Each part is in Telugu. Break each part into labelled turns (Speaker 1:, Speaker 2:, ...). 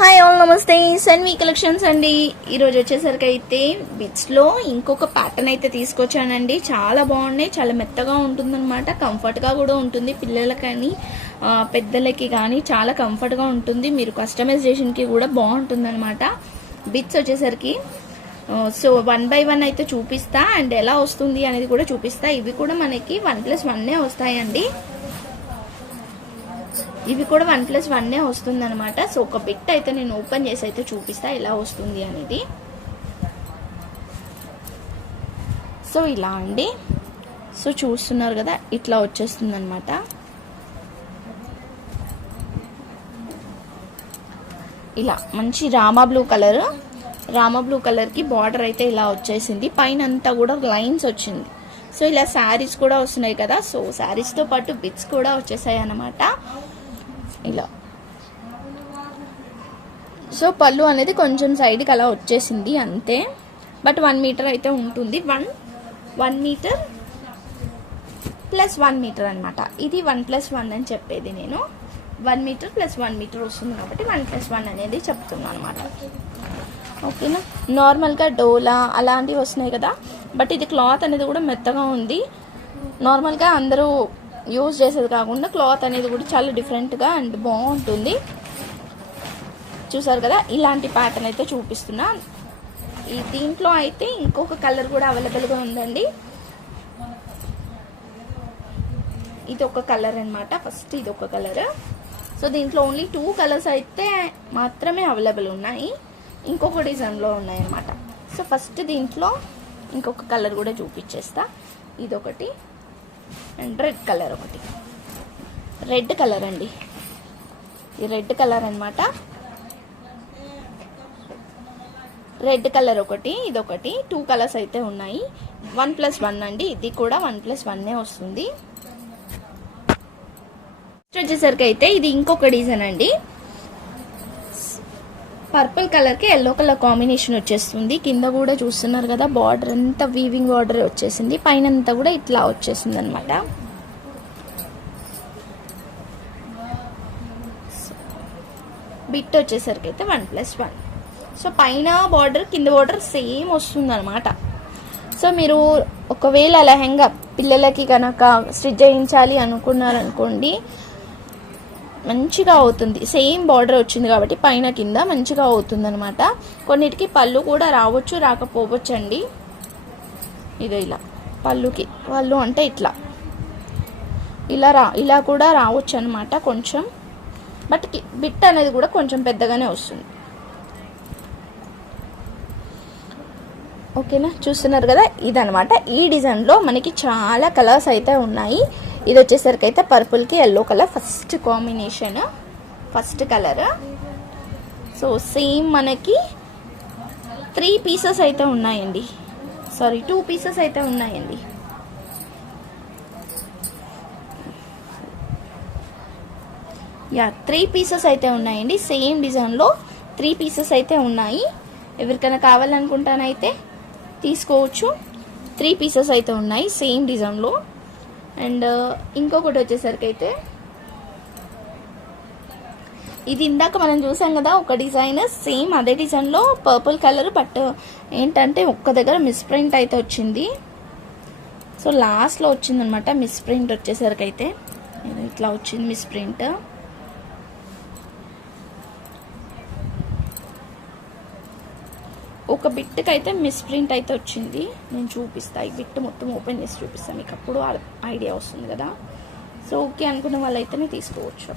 Speaker 1: హాయ్ ఆల్ నమస్తే. సన్వి కలెక్షన్స్ అండి. ఈరోజు వచ్చేసరికి అయితే బిట్స్లో ఇంకొక ప్యాటర్న్ అయితే తీసుకొచ్చానండి. చాలా బాగున్నాయి. చాలా మెత్తగా ఉంటుందన్నమాట. కంఫర్ట్గా కూడా ఉంటుంది పిల్లలకని పెద్దలకి కానీ చాలా కంఫర్ట్గా ఉంటుంది. మీరు కస్టమైజేషన్కి కూడా బాగుంటుందన్నమాట. బిట్స్ వచ్చేసరికి సో వన్ బై వన్ అయితే చూపిస్తా. అండ్ ఎలా వస్తుంది అనేది కూడా చూపిస్తా. ఇవి కూడా మనకి వన్ ప్లస్ వన్నే వస్తాయండి. ఇవి కూడా వన్ ప్లస్ వన్నే వస్తుంది అనమాట సో ఒక బిట్ అయితే నేను ఓపెన్ చేసి అయితే చూపిస్తా ఎలా వస్తుంది అనేది. సో ఇలా అండి. సో చూస్తున్నారు కదా ఇట్లా వచ్చేస్తుంది అనమాట ఇలా మంచి Rama blue colour. Rama blue కలర్కి బార్డర్ అయితే ఇలా వచ్చేసింది. పైన అంతా కూడా లైన్స్ వచ్చింది. సో ఇలా శారీస్ కూడా వస్తున్నాయి కదా సో శారీస్తో పాటు బిట్స్ కూడా వచ్చేసాయి అనమాట ఇలా. సో పళ్ళు అనేది కొంచెం సైడ్కి అలా వచ్చేసింది అంతే. బట్ వన్ మీటర్ అయితే ఉంటుంది. One one metre plus one metre అనమాట ఇది వన్ ప్లస్ వన్ అని చెప్పేది నేను. One metre plus one metre వస్తుంది కాబట్టి వన్ ప్లస్ వన్ అనేది చెప్తున్నాను అనమాట ఓకేనా నార్మల్గా డోలా అలాంటివి వస్తున్నాయి కదా. బట్ ఇది క్లాత్ అనేది కూడా మెత్తగా ఉంది. నార్మల్గా అందరూ యూజ్ చేసేది కాకుండా క్లాత్ అనేది కూడా చాలా డిఫరెంట్గా అండ్ బాగుంటుంది. చూసారు కదా? ఇలాంటి ప్యాటర్న్ అయితే చూపిస్తున్నా. ఈ దీంట్లో అయితే ఇంకొక కలర్ కూడా అవైలబుల్గా ఉందండి. ఇది ఒక కలర్ అనమాట ఫస్ట్ ఇది ఒక కలర్ సో దీంట్లో ఓన్లీ టూ కలర్స్ అయితే మాత్రమే అవైలబుల్ ఉన్నాయి. ఇంకొక డిజైన్లో ఉన్నాయి అనమాట సో ఫస్ట్ దీంట్లో ఇంకొక కలర్ కూడా చూపించేస్తా. ఇదొకటి. అండ్ రెడ్ కలర్ ఒకటి. రెడ్ కలర్ అండి. ఈ రెడ్ కలర్ అనమాట రెడ్ కలర్ ఒకటి ఇదొకటి. టూ కలర్స్ అయితే ఉన్నాయి. వన్ ప్లస్ వన్ అండి. ఇది కూడా వన్ ప్లస్ వన్నే వస్తుంది. వచ్చేసరికి అయితే ఇది ఇంకొక డిజైన్ అండి. పర్పుల్ కలర్కి ఎల్లో కలర్ కాంబినేషన్ వచ్చేస్తుంది. కింద కూడా చూస్తున్నారు కదా బార్డర్ అంతా వీవింగ్ బార్డర్ వచ్చేసింది. పైన అంతా కూడా ఇట్లా వచ్చేసింది అనమాట బిట్ వచ్చేసరికి అయితే వన్ ప్లస్ వన్ సో పైన బార్డర్ కింద బార్డర్ సేమ్ వస్తుంది అనమాట సో మీరు ఒకవేళ లెహంగా పిల్లలకి కనుక స్టిచ్ చేయించాలి అనుకున్నారనుకోండి మంచిగా అవుతుంది. సేమ్ బార్డర్ వచ్చింది కాబట్టి పైన కింద మంచిగా అవుతుంది అనమాట కొన్నిటికి పళ్ళు కూడా రావచ్చు రాకపోవచ్చు అండి ఇదో ఇలా పళ్ళుకి పళ్ళు అంటే ఇట్లా. ఇలా రా ఇలా కూడా రావచ్చు అనమాట కొంచెం. బట్ బిట్ అనేది కూడా కొంచెం పెద్దగానే వస్తుంది. ఓకేనా? చూస్తున్నారు కదా? ఇదనమాట ఈ డిజైన్లో మనకి చాలా కలర్స్ అయితే ఉన్నాయి. ఇది వచ్చేసరికి అయితే పర్పుల్కి yellow colour first combination first colour so same మనకి త్రీ పీసెస్ అయితే ఉన్నాయండి. సారీ టూ పీసెస్ అయితే ఉన్నాయండి. యా త్రీ పీసెస్ అయితే ఉన్నాయండి. సేమ్ డిజైన్లో త్రీ పీసెస్ అయితే ఉన్నాయి. ఎవరికైనా కావాలనుకుంటానైతే తీసుకోవచ్చు. త్రీ పీసెస్ అయితే ఉన్నాయి సేమ్ డిజైన్లో అండ్ ఇంకొకటి వచ్చేసరికి అయితే ఇది ఇందాక మనం చూసాం కదా ఒక డిజైన్ సేమ్ అదే డిజైన్లో పర్పుల్ కలర్ బట్ ఏంటంటే ఒక్క దగ్గర మిస్ ప్రింట్ అయితే వచ్చింది. సో లాస్ట్లో వచ్చిందనమాట మిస్ ప్రింట్ వచ్చేసరికి అయితే. ఇట్లా వచ్చింది మిస్ ఒక బిట్కి అయితే మిస్ప్రింట్ అయితే వచ్చింది. నేను చూపిస్తా. ఈ బిట్ మొత్తం ఓపెన్ చేసి చూపిస్తాను మీకు. అప్పుడు ఐడియా వస్తుంది కదా. సో ఓకే అనుకున్న వాళ్ళైతేనే తీసుకోవచ్చు.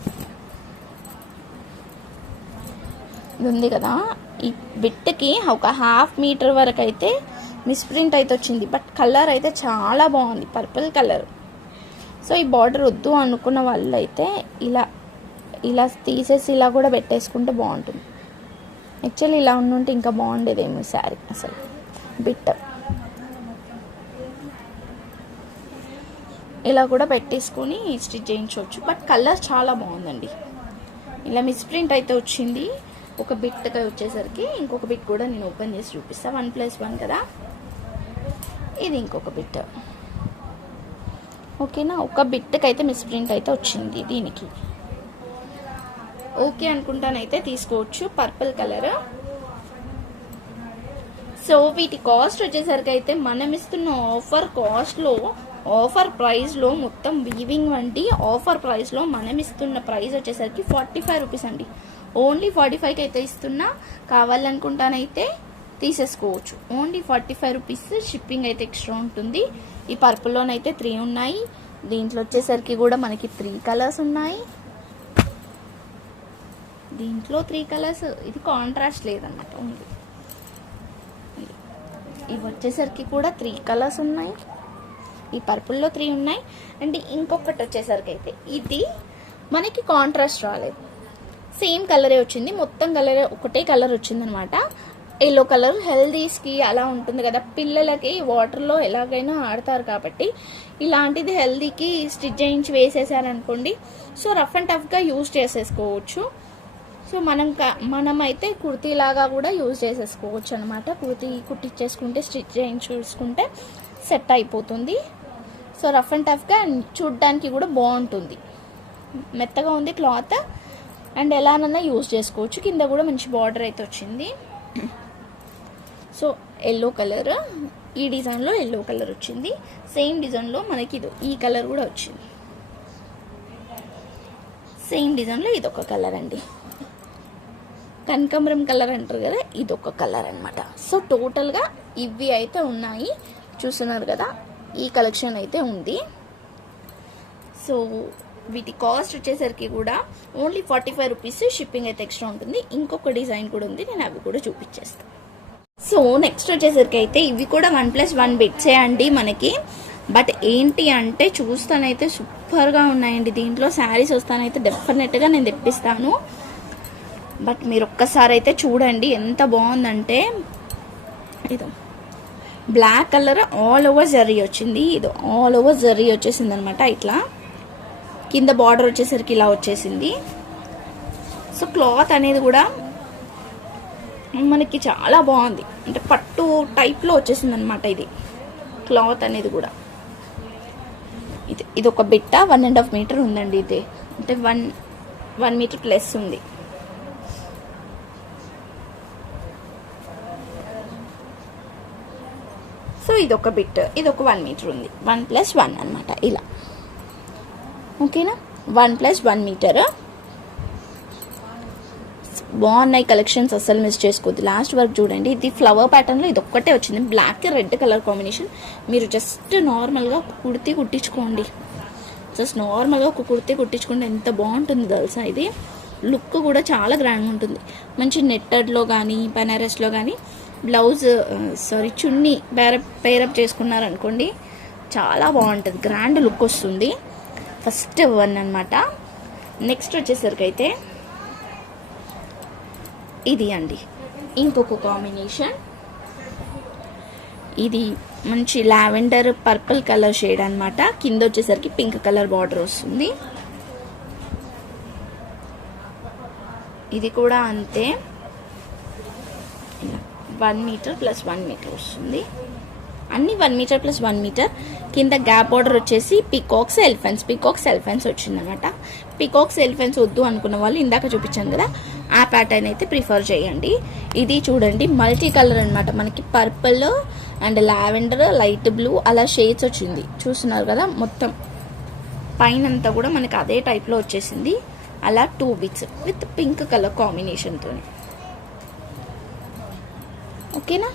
Speaker 1: ఇది ఉంది కదా. ఈ బిట్కి ఒక హాఫ్ మీటర్ వరకు అయితే మిస్ప్రింట్ అయితే వచ్చింది. బట్ కలర్ అయితే చాలా బాగుంది. Purple colour. సో ఈ బార్డర్ వద్దు అనుకున్న వాళ్ళు అయితే ఇలా ఇలా తీసేసి ఇలా కూడా పెట్టేసుకుంటే బాగుంటుంది. యాక్చువల్లీ ఇలా ఉండుంటే ఇంకా బాగుండేదేమో ఈ శారీ అసలు. బిట్ ఇలా కూడా పెట్టేసుకొని స్టిచ్ చేయించవచ్చు. బట్ కలర్ చాలా బాగుందండి. ఇలా మిస్ ప్రింట్ అయితే వచ్చింది. ఒక బిట్గా వచ్చేసరికి ఇంకొక బిట్ కూడా నేను ఓపెన్ చేసి చూపిస్తాను వన్ ప్లస్ వన్ కదా? ఇది ఇంకొక బిట్. ఓకేనా? ఒక బిట్కి అయితే మిస్ ప్రింట్ అయితే వచ్చింది దీనికి. ఓకే అనుకుంటానైతే తీసుకోవచ్చు. పర్పుల్ కలర్ సో వీటి కాస్ట్ వచ్చేసరికి అయితే మనం ఇస్తున్న ఆఫర్ కాస్ట్లో ఆఫర్ ప్రైస్లో మొత్తం వీవింగ్ వంటి ఆఫర్ ప్రైస్లో మనం ఇస్తున్న ప్రైస్ వచ్చేసరికి ఫార్టీ ఫైవ్ రూపీస్ అండి. ఓన్లీ ఫార్టీ ఫైవ్కి అయితే ఇస్తున్నా. కావాలనుకుంటానైతే తీసేసుకోవచ్చు. Only forty five rupees shipping అయితే ఎక్స్ట్రా ఉంటుంది. ఈ పర్పుల్లోనైతే త్రీ ఉన్నాయి. దీంట్లో వచ్చేసరికి కూడా మనకి త్రీ కలర్స్ ఉన్నాయి. దీంట్లో త్రీ కలర్స్ ఇది కాంట్రాస్ట్ లేదన్నమాట ఓన్లీ ఇవి వచ్చేసరికి కూడా త్రీ కలర్స్ ఉన్నాయి. ఈ పర్పుల్లో త్రీ ఉన్నాయి. అండ్ ఇంకొకటి వచ్చేసరికి అయితే ఇది మనకి కాంట్రాస్ట్ రాలేదు. సేమ్ కలరే వచ్చింది. మొత్తం కలరే ఒకటే కలర్ వచ్చిందనమాట ఎల్లో కలర్ హెల్దీస్కి అలా ఉంటుంది కదా. పిల్లలకి వాటర్లో ఎలాగైనా ఆడతారు కాబట్టి ఇలాంటిది హెల్దీకి స్టిచ్ చేయించి వేసేసారనుకోండి. సో రఫ్ అండ్ టఫ్గా యూజ్ చేసేసుకోవచ్చు. సో మనం మనమైతే కుర్తీలాగా అయితే కూడా యూజ్ చేసేసుకోవచ్చు అనమాట కుర్తీ కుట్టించేసుకుంటే స్టిచ్ చేయించుకుంటే సెట్ అయిపోతుంది. సో రఫ్ అండ్ టఫ్గా చూడడానికి కూడా బాగుంటుంది. మెత్తగా ఉంది క్లాత్. అండ్ ఎలానన్నా యూజ్ చేసుకోవచ్చు. కింద కూడా మంచి బార్డర్ అయితే వచ్చింది. So yellow colour. ఈ డిజైన్లో ఎల్లో కలర్ వచ్చింది. సేమ్ డిజైన్లో మనకి ఇది ఈ కలర్ కూడా వచ్చింది. సేమ్ డిజైన్లో ఇది ఒక కలర్ అండి. కనకాంబరం కలర్ అంటారు కదా ఇది ఒక కలర్ అనమాట సో టోటల్గా ఇవి అయితే ఉన్నాయి. చూస్తున్నారు కదా ఈ కలెక్షన్ అయితే ఉంది. సో వీటి కాస్ట్ వచ్చేసరికి కూడా only forty five rupees shipping అయితే ఎక్స్ట్రా ఉంటుంది. ఇంకొక డిజైన్ కూడా ఉంది నేను అవి కూడా చూపించేస్తాను సో నెక్స్ట్ వచ్చేసరికి అయితే ఇవి కూడా వన్ ప్లస్ వన్ బిట్సే అండి మనకి. బట్ ఏంటి అంటే చూస్తానైతే సూపర్గా ఉన్నాయండి. దీంట్లో శారీస్ వస్తానైతే డెఫినెట్గా నేను తెప్పిస్తాను. బట్ మీరు ఒక్కసారి అయితే చూడండి ఎంత బాగుందంటే ఇదో. Black colour all over zari వచ్చింది. ఇది ఆల్ ఓవర్ జరీ వచ్చేసింది అనమాట ఇట్లా. కింద బార్డర్ వచ్చేసరికి ఇలా వచ్చేసింది. సో క్లాత్ అనేది కూడా మనకి చాలా బాగుంది. అంటే పట్టు టైప్లో వచ్చేసింది అనమాట ఇది. క్లాత్ అనేది కూడా. ఇది ఇది ఒక బిట్ట వన్ అండ్ హాఫ్ మీటర్ ఉందండి ఇది. అంటే వన్ వన్ మీటర్ ప్లస్ ఉంది. సో ఇది ఒక బిట్ ఇది ఒక వన్ మీటర్ ఉంది. వన్ ప్లస్ వన్ అనమాట ఇలా. ఓకేనా? One plus one metre. బాగున్నాయి కలెక్షన్స్ అస్సలు మిస్ చేసుకోవద్దు. లాస్ట్ వరకు చూడండి ఇది ఫ్లవర్ ప్యాటర్న్లో ఇది ఒక్కటే వచ్చింది. Black red colour combination. మీరు జస్ట్ నార్మల్గా కుర్తి కుట్టించుకోండి. జస్ట్ నార్మల్గా ఒక కుర్తి కుట్టించుకుంటే ఎంత బాగుంటుంది తెలుసా ఇది? లుక్ కూడా చాలా గ్రాండ్గా ఉంటుంది. మంచి నెట్టెడ్లో కానీ బనారస్లో కానీ blouse sari chunni pair up pair up చేసుకున్నారనుకోండి చాలా బాగుంటుంది. గ్రాండ్ లుక్ వస్తుంది. ఫస్ట్ వన్ అనమాట నెక్స్ట్ వచ్చేసరికి అయితే ఇది అండి. ఇంకొక కాంబినేషన్ ఇది మంచి లావెండర్ పర్పుల్ కలర్ షేడ్ అనమాట కింద వచ్చేసరికి పింక్ కలర్ బార్డర్ వస్తుంది. ఇది కూడా అంతే. One metre plus one metre వస్తుంది. అన్ని one metre plus one metre కింద గ్యాప్ బార్డర్ వచ్చేసి పికాక్స్ ఎలిఫెంట్స్ పికాక్స్ ఎలిఫెంట్స్ వచ్చిందనమాట పికాక్స్ ఎలిఫెంట్స్ వద్దు అనుకున్న వాళ్ళు ఇందాక చూపించాను కదా ఆ ప్యాటర్న్ అయితే ప్రిఫర్ చేయండి. ఇది చూడండి మల్టీ కలర్ అనమాట మనకి purple and lavender light blue అలా షేడ్స్ వచ్చింది. చూస్తున్నారు కదా మొత్తం పైన అంతా కూడా మనకి అదే టైప్లో వచ్చేసింది. అలా two bits with pink colour కాంబినేషన్తో ఓకేనా?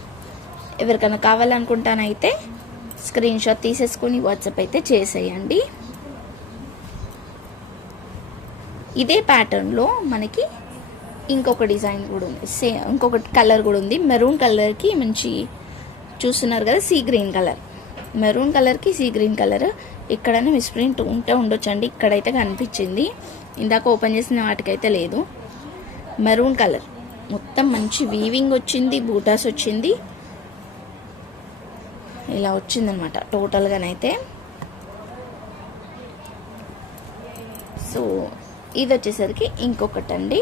Speaker 1: ఎవరికైనా కావాలనుకుంటానైతే స్క్రీన్ షాట్ తీసేసుకొని వాట్సాప్ అయితే చేసేయండి. ఇదే ప్యాటర్న్లో మనకి ఇంకొక డిజైన్ కూడా ఉంది. సే ఇంకొక కలర్ కూడా ఉంది. మెరూన్ కలర్కి మంచి చూస్తున్నారు కదా సీ గ్రీన్ కలర్. మెరూన్ కలర్కి సీ గ్రీన్ కలర్. ఇక్కడనే మిస్ప్రింట్ ఉంటే ఉండొచ్చండి. ఇక్కడైతే కనిపించింది. ఇందాక ఓపెన్ చేసిన వాటికైతే లేదు. Maroon colour. మొత్తం మంచి వీవింగ్ వచ్చింది బూటాస్ వచ్చింది. ఇలా వచ్చిందనమాట టోటల్గానైతే సో ఇది వచ్చేసరికి ఇంకొకటి అండి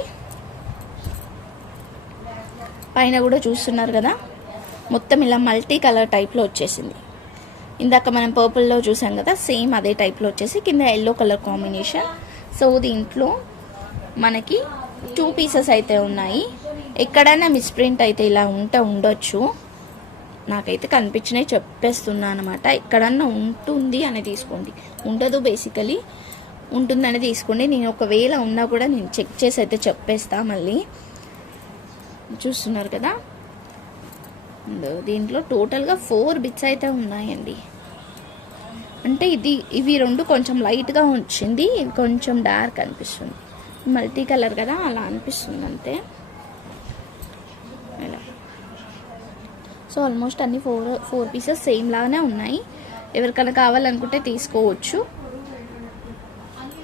Speaker 1: పైన కూడా చూస్తున్నారు కదా మొత్తం ఇలా మల్టీ కలర్ టైప్లో వచ్చేసింది. ఇందాక మనం పర్పుల్లో చూసాం కదా సేమ్ అదే టైప్లో వచ్చేసి కింద ఎల్లో కలర్ కాంబినేషన్ సో దీంట్లో మనకి టూ పీసెస్ అయితే ఉన్నాయి. ఎక్కడైనా మిస్ప్రింట్ అయితే ఇలా ఉంటే ఉండొచ్చు. నాకైతే కనిపించినవి చెప్పేస్తున్నా అనమాట ఎక్కడన్నా ఉంటుంది అని తీసుకోండి. ఉండదు బేసికలీ ఉంటుందని తీసుకోండి. నేను ఒకవేళ ఉన్నా కూడా నేను చెక్ చేసి అయితే చెప్పేస్తా మళ్ళీ. చూస్తున్నారు కదా? దీంట్లో టోటల్గా ఫోర్ బిట్స్ అయితే ఉన్నాయండి. అంటే ఇది ఇవి రెండు కొంచెం లైట్గా వచ్చింది ఇది కొంచెం డార్క్ అనిపిస్తుంది. మల్టీ కలర్ కదా అలా అనిపిస్తుంది అంతే. సో ఆల్మోస్ట్ అన్ని ఫోర్ ఫోర్ పీసెస్ సేమ్ లాగానే ఉన్నాయి. ఎవరికైనా కావాలనుకుంటే తీసుకోవచ్చు.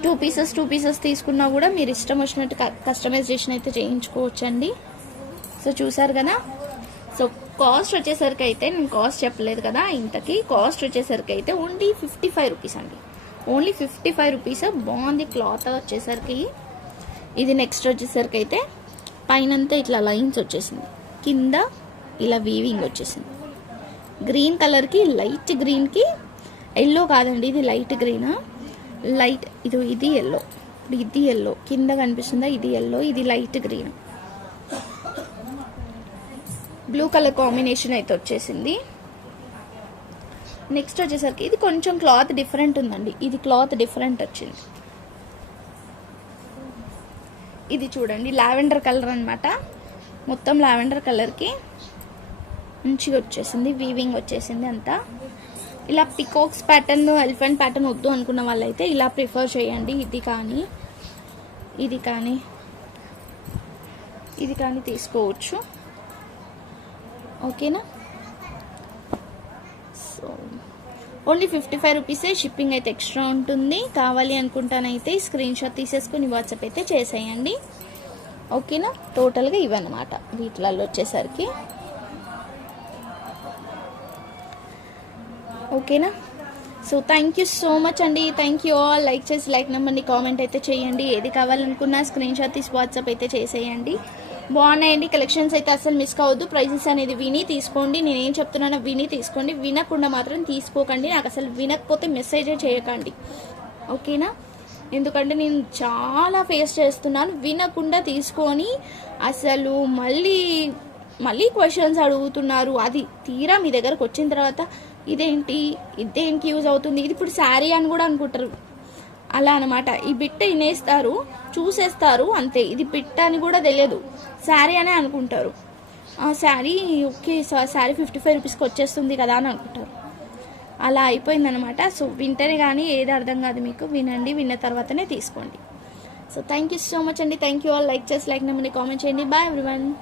Speaker 1: టూ పీసెస్ టూ పీసెస్ తీసుకున్నా కూడా మీరు ఇష్టం వచ్చినట్టు కస్టమైజేషన్ అయితే చేయించుకోవచ్చండి. సో చూసారు కదా? సో కాస్ట్ వచ్చేసరికి అయితే నేను కాస్ట్ చెప్పలేదు కదా ఇంతకీ. కాస్ట్ వచ్చేసరికి అయితే ఓన్లీ ఫిఫ్టీ ఫైవ్ రూపీస్ అండి. ఓన్లీ ఫిఫ్టీ ఫైవ్ రూపీస్ బాగుంది క్లాత్ వచ్చేసరికి. ఇది నెక్స్ట్ వచ్చేసరికి అయితే పైనంతా ఇట్లా లైన్స్ వచ్చేసింది. కింద ఇలా వీవింగ్ వచ్చేసింది. గ్రీన్ కలర్కి లైట్ గ్రీన్కి ఎల్లో కాదండి ఇది లైట్ గ్రీనా లైట్ ఇది ఇది ఎల్లో ఇది ఎల్లో కింద కనిపిస్తుందా? ఇది ఎల్లో ఇది light green blue colour combination అయితే వచ్చేసింది. నెక్స్ట్ వచ్చేసరికి ఇది కొంచెం క్లాత్ డిఫరెంట్ ఉందండి. ఇది క్లాత్ డిఫరెంట్ వచ్చింది. ఇది చూడండి లావెండర్ కలర్ అనమాట మొత్తం లావెండర్ కలర్కి మంచిగా వచ్చేసింది వీవింగ్ వచ్చేసింది అంతా. ఇలా పికాక్స్ ప్యాటర్న్ ఎలిఫెంట్ ప్యాటర్న్ వద్దు అనుకున్న వాళ్ళైతే ఇలా ప్రిఫర్ చేయండి. ఇది కానీ ఇది కానీ ఇది కానీ తీసుకోవచ్చు. ఓకేనా సో ఓన్లీ ఫిఫ్టీ ఫైవ్ రూపీసే షిప్పింగ్ అయితే ఎక్స్ట్రా ఉంటుంది. కావాలి అనుకుంటానైతే స్క్రీన్ షాట్ తీసేసుకుని వాట్సాప్ అయితే చేసేయండి. ఓకేనా టోటల్గా ఇవన్నమాట. వీటిలలో వచ్చేసరికి. ఓకేనా? So thank you so much అండి. థ్యాంక్ యూ ఆల్ లైక్ చేసి లైక్ నెంబర్ని కామెంట్ అయితే చేయండి. ఏది కావాలనుకున్నా స్క్రీన్ షాట్ తీసి వాట్సాప్ అయితే చేసేయండి. బాగున్నాయండి. కలెక్షన్స్ అయితే అసలు మిస్ కావద్దు. ప్రైజెస్ అనేది విని తీసుకోండి. నేనేం చెప్తున్నానో విని తీసుకోండి. వినకుండా మాత్రం తీసుకోకండి. నాకు అసలు వినకపోతే మెసేజే చేయకండి. ఓకేనా? ఎందుకంటే నేను చాలా ఫేస్ చేస్తున్నాను. వినకుండా తీసుకొని అసలు మళ్ళీ మళ్ళీ క్వశ్చన్స్ అడుగుతున్నారు. అది తీరా మీ దగ్గరకు వచ్చిన తర్వాత ఇదేంటి ఇదేంటి యూజ్ అవుతుంది? ఇది ఇప్పుడు శారీ అని కూడా అనుకుంటారు. అలా అనమాట ఈ బిట్ట వినేస్తారు చూసేస్తారు అంతే. ఇది బిట్ట అని కూడా తెలియదు. శారీ అనే అనుకుంటారు. ఆ sari okay sari fifty five రూపీస్కి వచ్చేస్తుంది కదా అని అనుకుంటారు. అలా అయిపోయిందనమాట సో వింటనే కానీ ఏది అర్థం కాదు మీకు. వినండి విన్న తర్వాతనే తీసుకోండి. So thank you so much అండి. థ్యాంక్ యూ ఆల్ లైక్ చేసి లైక్ నెంబర్ని కామెంట్ చేయండి. Bye everyone